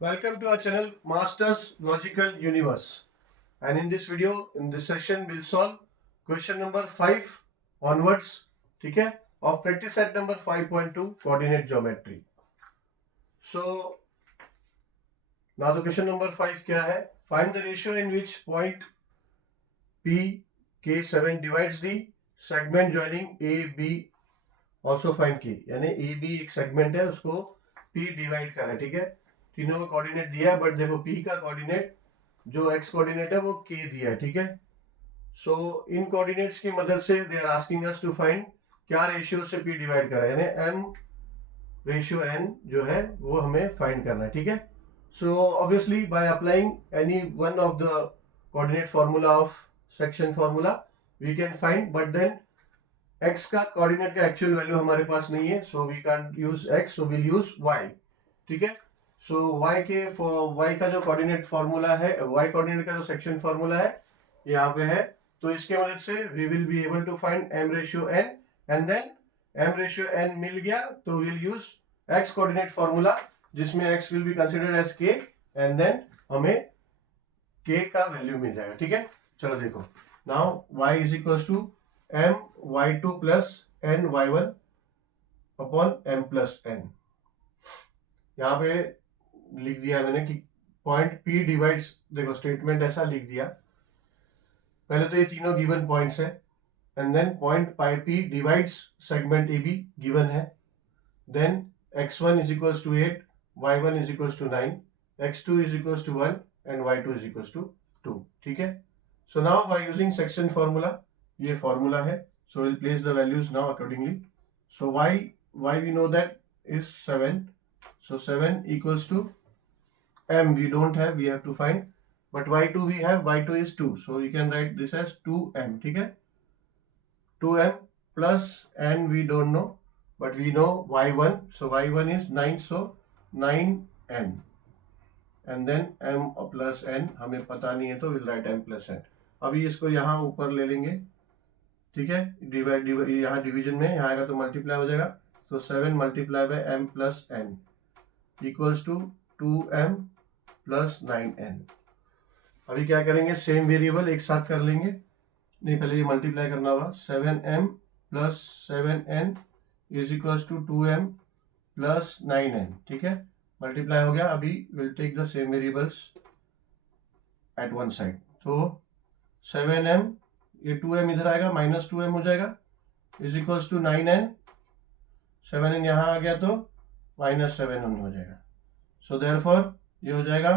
Welcome to our channel Masters Logical Universe. And in this video, in this session, we'll solve question number 5 onwards, ठीक है, of practice set number 5.2 coordinate geometry. So now the question number 5 क्या है? Find the ratio in which point PK7 divides the segment joining AB also find K. यानी AB एक segment है, उसको P divide करा है, ठीक है. तीनों का कोऑर्डिनेट दिया है, बट देखो P का कोऑर्डिनेट जो x कोऑर्डिनेट है वो K दिया है, ठीक है. सो इन कोऑर्डिनेट्स की मदद से they are asking us to find क्या रेशियो से P डिवाइड करा है, यानी M रेशियो N जो है वो हमें फाइंड करना है, ठीक है. So obviously by applying any one of the coordinate formula of section formula we can find, but then x का कोऑर्डिनेट का एक्चुअल वैल्यू हमारे पास नहीं है, so we can't use x, so will use y, ठीक है. So y का जो कोऑर्डिनेट फार्मूला है, y कोऑर्डिनेट का जो सेक्शन फार्मूला है यहाँ पे है, तो इसके मदद से we will be able to find m ratio n, and then m ratio n मिल गया तो will use x coordinate formula जिसमें x will be considered as k, and then हमें k का वैल्यू मिल जाएगा, ठीक है. चलो देखो, now y is equal to m y2 plus n y1 upon m plus n. यहाँ पे लिख दिया मैंने कि पॉइंट P डिवाइड्स, देखो स्टेटमेंट ऐसा लिख दिया, पहले तो ये तीनों गिवन पॉइंट्स है, and then point P divides segment AB given है, then x1 is equals to 8, y1 is equals to 9, x2 is equals to 1 and y2 is equals to 2, ठीक है. So now by using section formula, ये formula है, so will place the values now accordingly. So y we know that is 7, so 7 equals to m we don't have, we have to find, but y2 we have, y2 is 2, so we can write this as 2m, ठीक है. 2m plus n we don't know, but we know y1, so y1 is 9, so 9n, and then m plus n हमें पता नहीं है तो we'll write m plus n. अभी इसको यहाँ ऊपर ले लेंगे, ठीक है, डिवाइड यहाँ डिवीजन में यहाँ आएगा तो मल्टीप्लाई हो जाएगा, तो 7 multiply by m plus n equals to 2m plus 9n. अभी क्या करेंगे, सेम वेरिएबल एक साथ कर लेंगे, नहीं पहले ये मल्टीप्लाई करना होगा. 7m plus 7n is equals to 2m plus 9n, ठीक है, मल्टीप्लाई हो गया. अभी will take the same variables at one side, तो 7m, ये 2m इधर आएगा, माइनस 2m हो जाएगा, is equals to 9n, 7n यहाँ आ गया तो माइनस 7n हो जाएगा. सो देयरफॉर ये हो जाएगा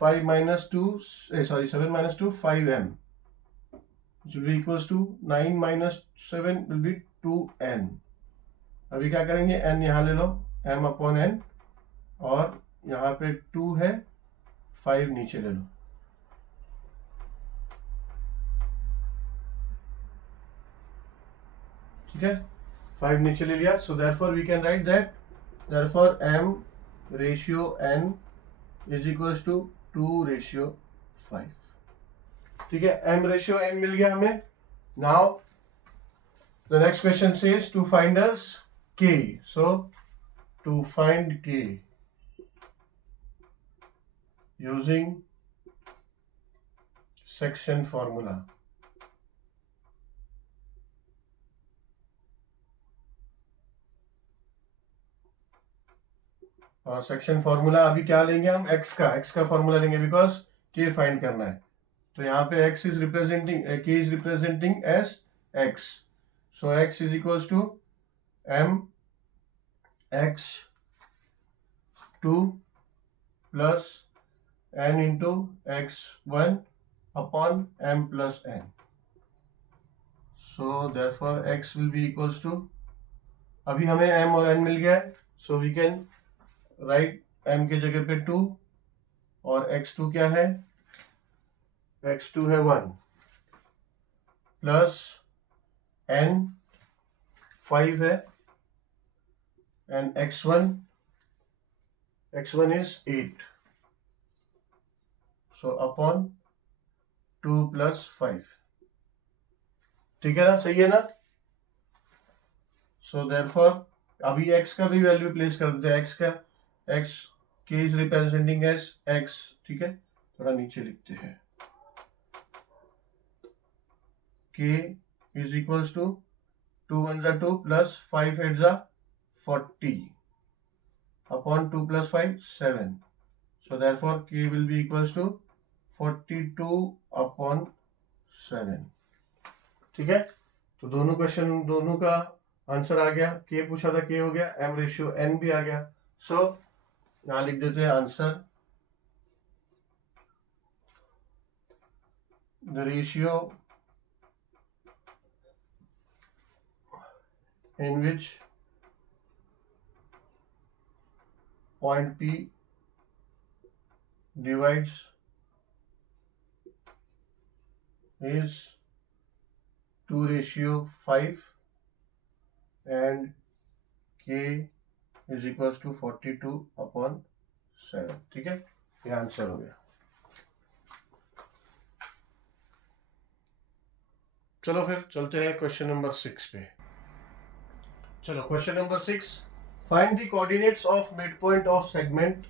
5 minus 2, sorry 7 minus 2 5m, which will be equals to 9 minus 7 will be 2n. अभी क्या करेंगे, n यहाँ ले लो, m अपॉन n, और यहाँ पे 2 है, 5 नीचे ले लो, ठीक है, 5 नीचे ले लिया. So therefore we can write that therefore m ratio n is equals to 2 ratio 5, ठीक है. m रेशियो n मिल गया हमें. Now the next question says to find us k. So to find k using section formula, और section formula अभी क्या लेंगे हम, x का फॉर्मूला लेंगे, बिकॉज k फाइंड करना है. तो यहाँ पे x is representing, k is representing as x, so x is equals to m x 2 plus n into x1 upon m plus n. So therefore x will be equals to, अभी हमें m और n मिल गया है, so we can write m के जगह पे 2, और x2 क्या है, x2 है 1, प्लस n 5 है, and x1 is 8, so upon 2 plus 5, ठीक है ना, सही है ना. सो देयरफॉर अभी x का भी वैल्यू प्लेस कर देते हैं, x k is representing as x, ठीक है, थोड़ा नीचे लिखते हैं, k is equals to 2 1 2 plus 5 8 40 upon 2 plus 5 7. So therefore k will be equals to 42 upon 7. ठीक है, तो दोनों क्वेश्चन, दोनों का आंसर आ गया, k पूछा था k हो गया, m रेशियो n भी आ गया. सो यहाँ लिख देते हैं answer, the ratio in which point P divides is 2:5 and K is equals to 42 upon 7. ठीक है, ये आंसर हो गया. चलो फिर चलते हैं क्वेश्चन नंबर 6 पे. चलो question number 6, find the coordinates of mid point of segment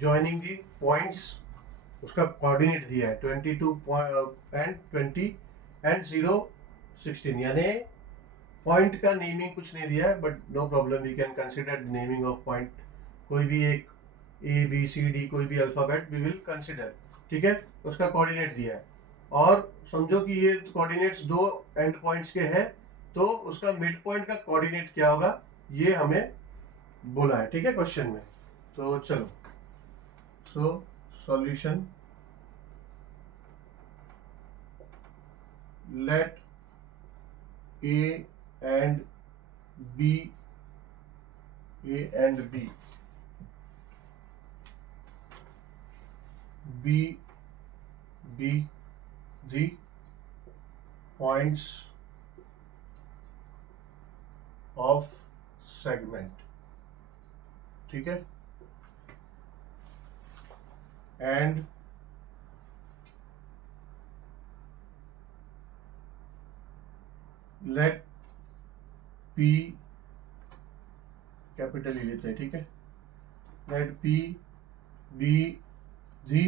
joining the points. उसका कोऑर्डिनेट दिया है 22 and 20 and 0 16, यानी पॉइंट का नेमिंग कुछ नहीं दिया है, but no problem, we can consider naming of point. कोई भी एक ए बी सी डी कोई भी अल्फाबेट वी विल कंसिडर. ठीक है, उसका कोऑर्डिनेट दिया है और समझो कि ये कोऑर्डिनेट्स दो एंड पॉइंट्स के हैं, तो उसका मिड पॉइंट का कोऑर्डिनेट क्या होगा ये हमें बोला है. ठीक है, क्वेश्चन में. तो चलो, so solution, let A and B be the points of segment. ठीक है, and let P कैपिटल ही लेते हैं. ठीक है, let P be the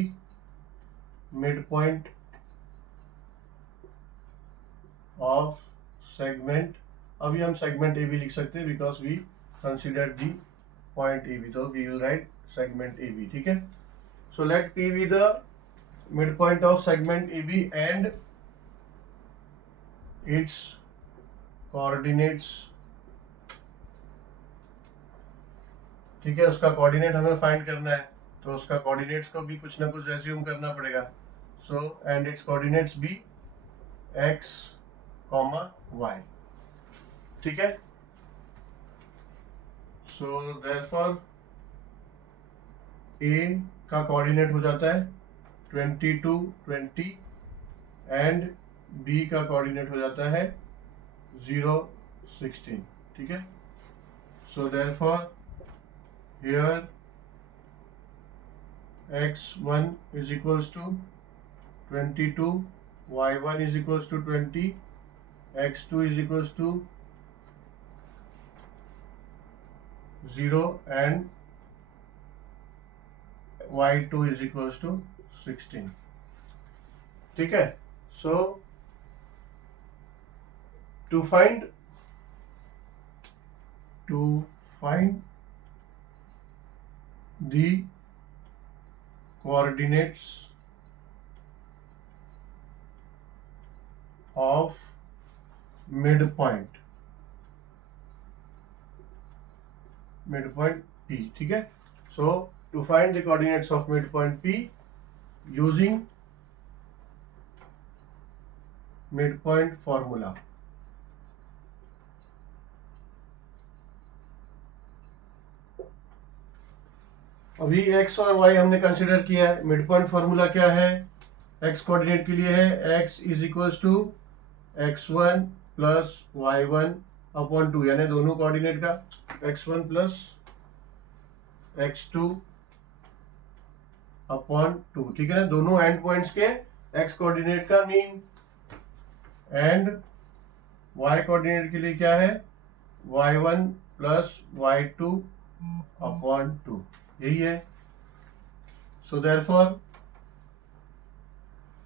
midpoint of segment. अभी हम segment AB लिख सकते हैं because we considered the point AB, तो we will write segment AB. ठीक है, so let P be the midpoint of segment AB and its coordinates. ठीक है, उसका कोऑर्डिनेट हमें फाइंड करना है, तो उसका कोऑर्डिनेट्स को भी कुछ ना कुछ एज्यूम करना पड़ेगा. So and its coordinates be x, y. ठीक है, सो देयरफॉर a का कोऑर्डिनेट हो जाता है 22 20 एंड b का कोऑर्डिनेट हो जाता है 0 16. ठीक है, so therefore here x1 is equals to 22, y1 is equals to 20, x2 is equals to 0 and y2 is equals to 16. ठीक है, so to find the coordinates of midpoint P. ठीक है, so to find the coordinates of midpoint P using midpoint formula. अभी x और y हमने consider किया है. Mid point formula क्या है? x कोऑर्डिनेट के लिए है x is equals to x1 plus y1 upon 2, यानी दोनों कोऑर्डिनेट का x1 प्लस x2 अपॉन 2. ठीक है ना, दोनों एंड पॉइंट्स के x कोऑर्डिनेट का मीन. एंड y कोऑर्डिनेट के लिए क्या है? y1 plus y2 upon 2. यही है. सो देयरफॉर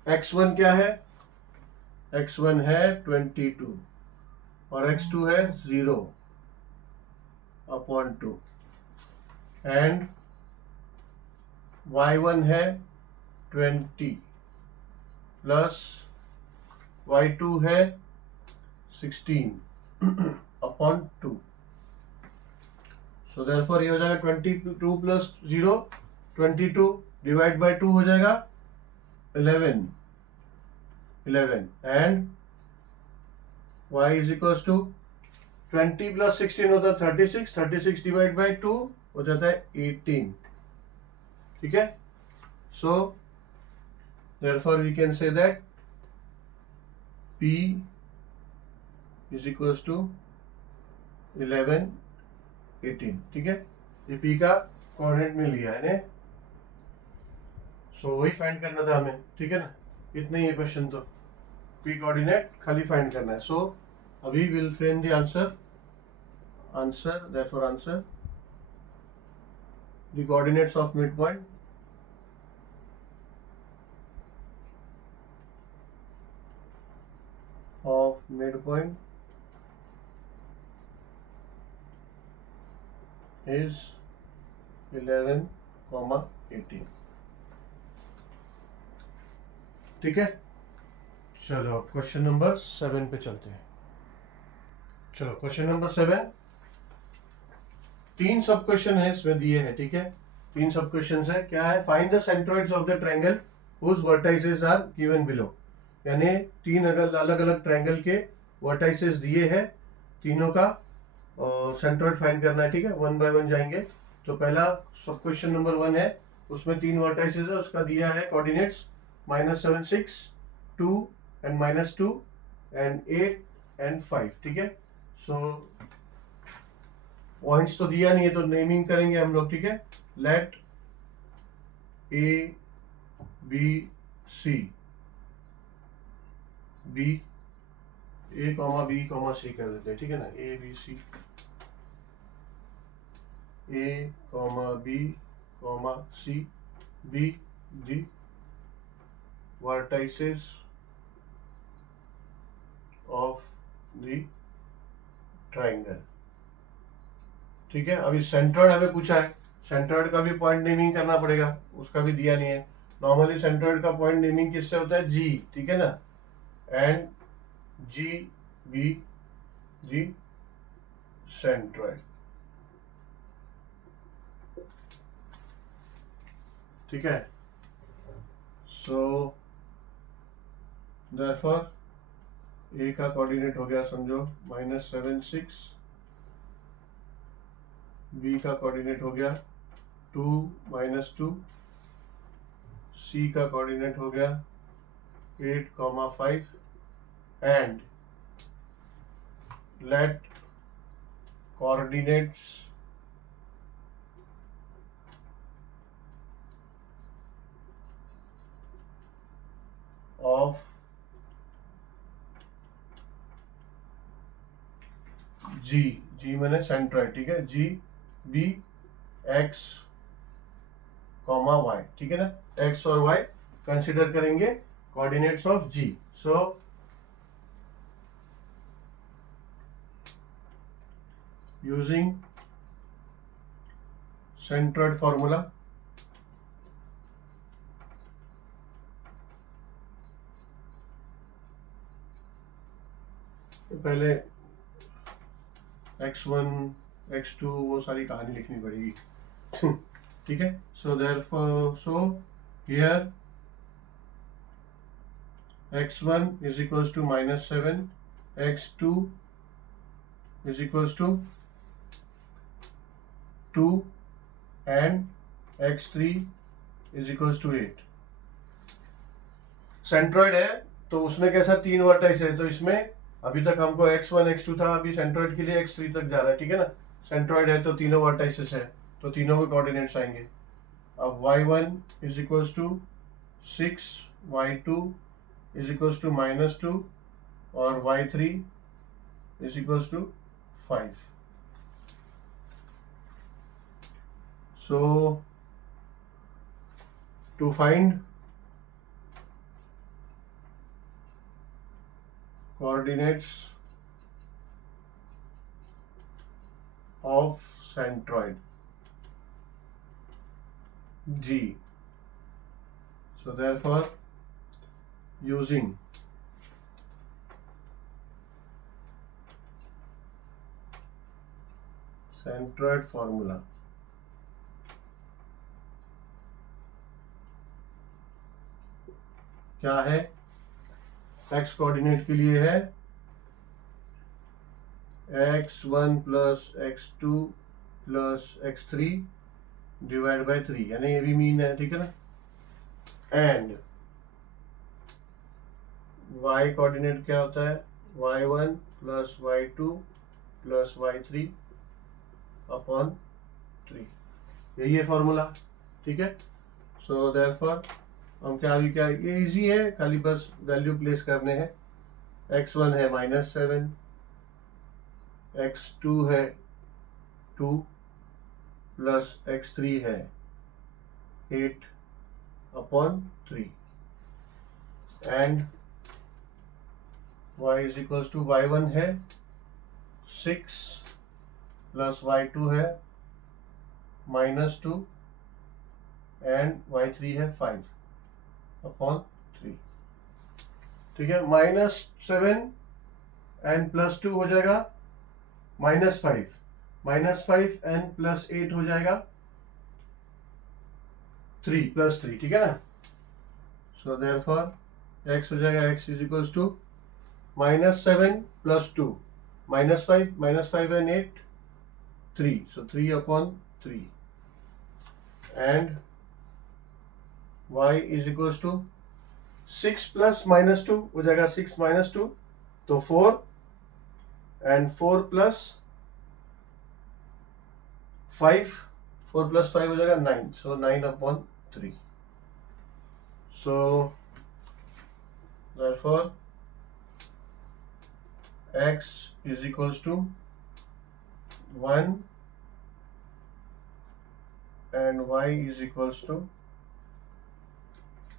x1 क्या है, x1 है 22 और x2 है 0/2 एंड y1 है 20 प्लस y2 है 16/2. सो देयरफॉर ये हो जाएगा 22 प्लस 0 22 डिवाइड बाय 2 हो जाएगा 11 and y is equals to 20 plus 16 होता है 36 डिवाइड बाय 2 हो जाता है 18. ठीक है, so therefore we can say that p is equals to 11 18. ठीक है, ये p का कोऑर्डिनेट मिल गया है ने, सो वही फाइंड करना था हमें. ठीक है ना, इतना ही है क्वेश्चन, तो p कोऑर्डिनेट खाली फाइंड करना है. सो अभी will frame the answer therefore answer the coordinates of mid point is 11,18. ठीक है, चलो अब क्वेश्चन नंबर 7 पे चलते हैं. चलो क्वेश्चन नंबर 7, 3 सब क्वेश्चन है इसमें दिए हैं. ठीक है, 3 सब क्वेश्चन है. क्या है, find the centroids of the triangle whose vertices are given below. यानी 3 अलग अलग ट्रायंगल के वर्टाइसेस दिए हैं, तीनों का सेंट्रोइड फाइंड करना है. ठीक है, 1 बाय 1 जाएंगे. तो पहला सब क्वेश्चन नंबर 1 है, उसमें 3 वर्टाइसेस है, उसका दिया है कोऑर्डिनेट्स -7 6 2 एंड -2 एंड 8 एंड 5. ठीक है, सो पॉइंट्स तो दिया नहीं है तो नेमिंग करेंगे हम लोग. ठीक है, late A B C B A, B, C कर देते हैं. ठीक है ना, A B C A, B, C B D vertices of the triangle. ठीक है, अभी सेंट्रोइड हमें पूछा है, सेंट्रोइड का भी पॉइंट नेमिंग करना पड़ेगा, उसका भी दिया नहीं है. नॉर्मली सेंट्रोइड का पॉइंट नेमिंग किससे होता है, G. ठीक है ना, and G B G centroid. ठीक है, सो देयरफॉर A का कोऑर्डिनेट हो गया समझो -7 6, B का कोऑर्डिनेट हो गया 2 -2, C का कोऑर्डिनेट हो गया 8, 5 and let coordinates of G मैंने सेंट्रोइड. ठीक है, G B X, Y. ठीक है ना, X और Y कंसिडर करेंगे coordinates of G. So using centroid formula, पहले x1 x2 वो सारी कहानी लिखनी पड़ेगी. ठीक है, so therefore so here x1 is equals to -7, x2 is equals to 2 and x3 is equals to 8. Centroid है तो उसमें कैसा 3 वर्टाइस है, तो इसमें अभी तक हमको x1 x2 था, अभी सेंट्रोइड के लिए x3 तक जा रहा है. ठीक है ना, सेंट्रोइड है तो तीनों वर्टाइसेस है, तो तीनों के कोऑर्डिनेट्स आएंगे. अब y1 is equals to 6, y2 is equals to -2 और y3 is equals to 5. So to find coordinates of centroid G. So therefore, using centroid formula, क्या है? x कोऑर्डिनेट के लिए है x1 plus x2 plus x3 divide by 3, यानी ये भी mean है, ठीक है ना। एंड y कोऑर्डिनेट क्या होता है? y1 plus y2 plus y3 upon 3, यही है फॉर्मूला, ठीक है। सो देयरफॉर हम क्या अभी क्या, ये इजी है, खाली बस वैल्यू प्लेस करने हैं। x1 है -7, x2 है 2 प्लस x3 है 8 upon 3 and y is equals to y1 है 6 प्लस y2 है -2 एंड y3 है 5 अपॉन 3, ठीक है। -7 एंड +2 हो जाएगा -5, -5 एंड +8 हो जाएगा 3 +3, ठीक है ना। सो देयरफॉर x हो जाएगा x is equals to -7 + 2 -5 and 8 3, so 3 upon 3 and y is equals to 6 plus -2 हो जाएगा 6 - 2 तो 4 एंड 4 प्लस 5, 4 प्लस 5 हो जाएगा 9, सो 9 upon 3। So therefore x is equals to 1 and y is equals to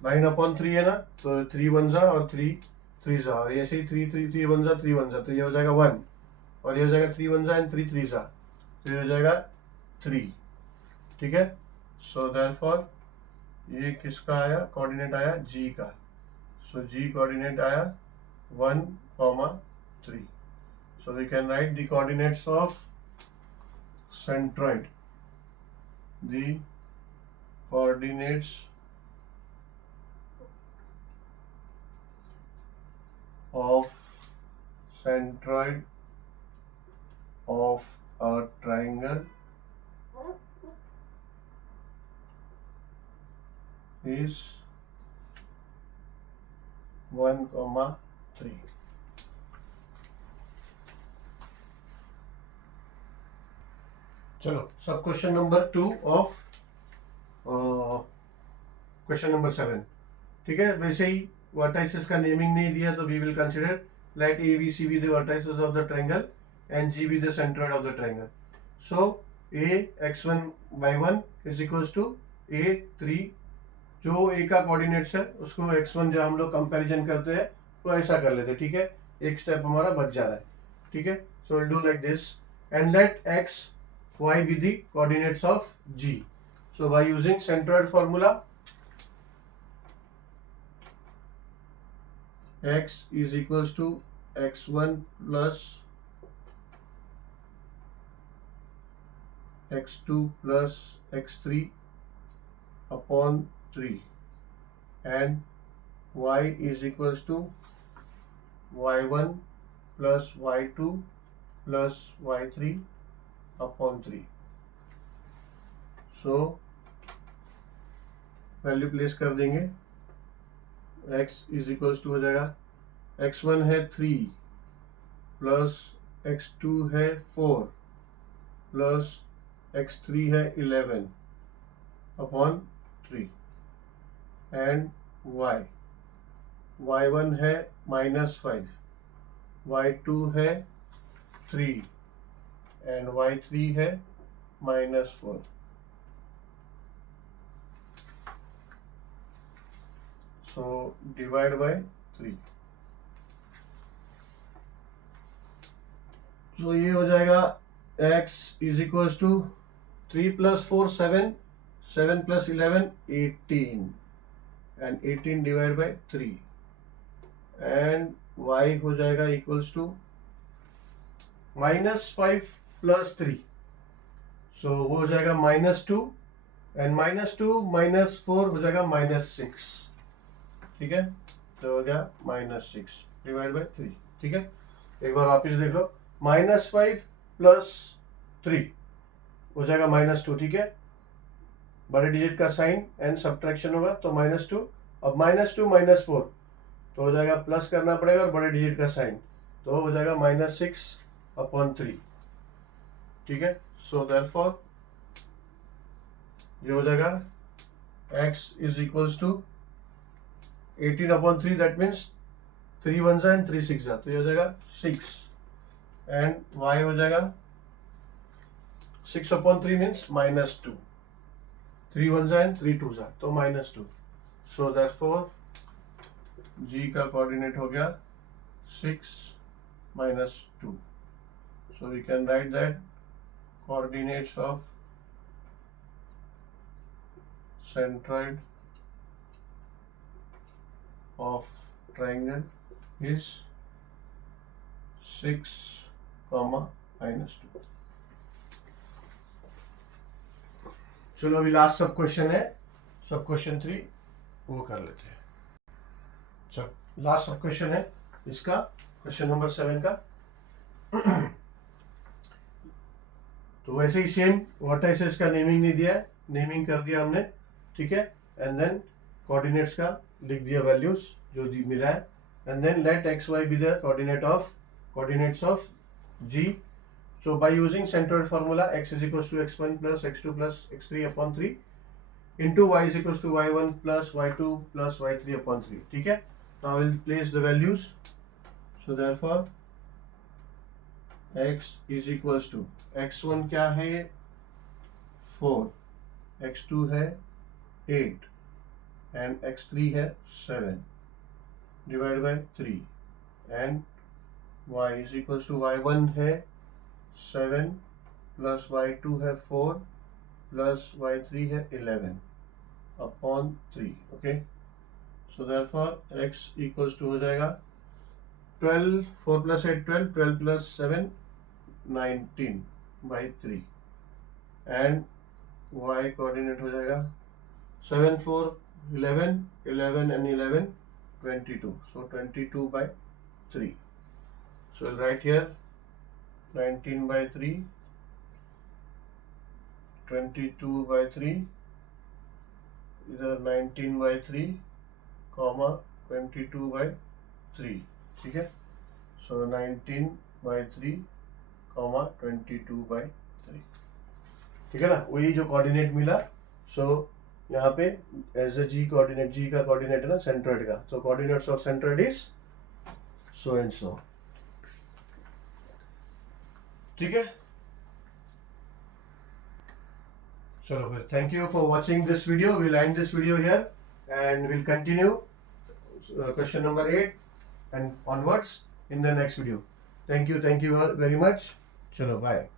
9 upon 3 है ना, तो 3 1 जा और 3 3 जा, और ऐसे ही 3 3 3 1 जा 3 1 जा, तो ये हो जाएगा 1 और ये हो जाएगा 3 1 जा एंड 3 3 जा, तो ये हो जाएगा 3, ठीक है। सो देयरफॉर ये किसका आया? कोऑर्डिनेट आया g का। सो g कोऑर्डिनेट आया 1, 3। So we can write the coordinates of centroid, the coordinates of centroid of a triangle is 1, 3। चलो सब question number 2 of question number 7, ठीक है। वैसे ही वर्टाइसेस का नेमिंग नहीं दिया, तो we will consider let A B C be the vertices of the triangle and G be the centroid of the triangle. So A x1 y1 is equals to a3, जो ए का coordinates है उसको x1 जो हम लोग comparison करते हैं वो ऐसा कर लेते हैं, ठीक है। एक स्टेप हमारा बच जा रहा है, ठीक है। So will do like this and let x y B the coordinates of g। So by using centroid formula x is equals to x1 plus x2 plus x3 upon 3 and y is equals to y1 plus y2 plus y3 upon 3। So value place कर देंगे, x is equals to हो जाएगा x1 है 3 plus x2 है 4 plus x3 है 11 upon 3 and y1 है -5, y2 है 3 and y3 है -4। so divide by 3, so ये हो जाएगा x is equals to 3 + 4 7, 7 + 11 18, and 18 divide by 3, and y हो जाएगा इक्वल्स टू -5 + 3, सो वो हो जाएगा -2, एंड -2 - 4 हो जाएगा -6, ठीक है, तो हो गया -6 डिवाइड बाय 3, ठीक है। एक बार वापिस देख लो, -5 + 3 हो जाएगा -2, ठीक है, बड़े डिजिट का साइन एंड सब्ट्रैक्शन होगा तो -2, अब -2 - 4 तो हो जाएगा प्लस करना पड़ेगा और बड़े डिजिट का साइन, तो हो जाएगा -6/3, ठीक है। सो देयरफॉर ये हो जाएगा x is equals to 18/3, that means 3 1 and 3 6, तो ये हो जाएगा 6, एंड y हो जाएगा 6/3 मीन्स -2, 3 1 एंड 3 2, तो -2, सो देयरफॉर g का कोऑर्डिनेट हो गया 6 - 2, so we can write that coordinates of centroid of triangle is 6, -2। चलो अभी लास्ट सब क्वेश्चन है, सब क्वेश्चन 3 वो कर लेते हैं। चलो लास्ट सब क्वेश्चन है इसका, क्वेश्चन नंबर 7 का। तो वैसे ही सेम वर्टाइसेस का नेमिंग नहीं दिया है, नेमिंग कर दिया हमने, ठीक है, एंड देन कोऑर्डिनेट्स का लिख दिया वैल्यूज जो मिला है, and then let xy be the coordinates of g। So by using centroid formula x is equals to x1 + x2 + x3/3 into y is equals to y1 + y2 + y3/3, ठीक है। Now will place the values, so therefore x is equals to x1 क्या है 4, x2 है 8 and x3 है 7 divide by 3, and y is equals to y1 है 7 + y2 है 4 + y3 है 11/3, okay. So therefore x equals to हो जाएगा 12, 4 + 8 12, 12 + 7 19/3, and y coordinate हो जाएगा 7 4 11, 11 and 11 22, so 22/3, so we'll write here 19/3, 22/3, either 19/3, 22/3, ठीक है। सो 19/3, 22/3, ठीक है ना, वही जो कोऑर्डिनेट मिला। सो यहाँ पे एज अ जी कोऑर्डिनेट, जी का कोऑर्डिनेट है ना सेंट्रोइड का, तो coordinates of centroid is so and so, ठीक है। चलो फिर, thank you for watching this video, will and this video here and will continue question number 8 and onwards in the next video. Thank you very much. Chalo, bye.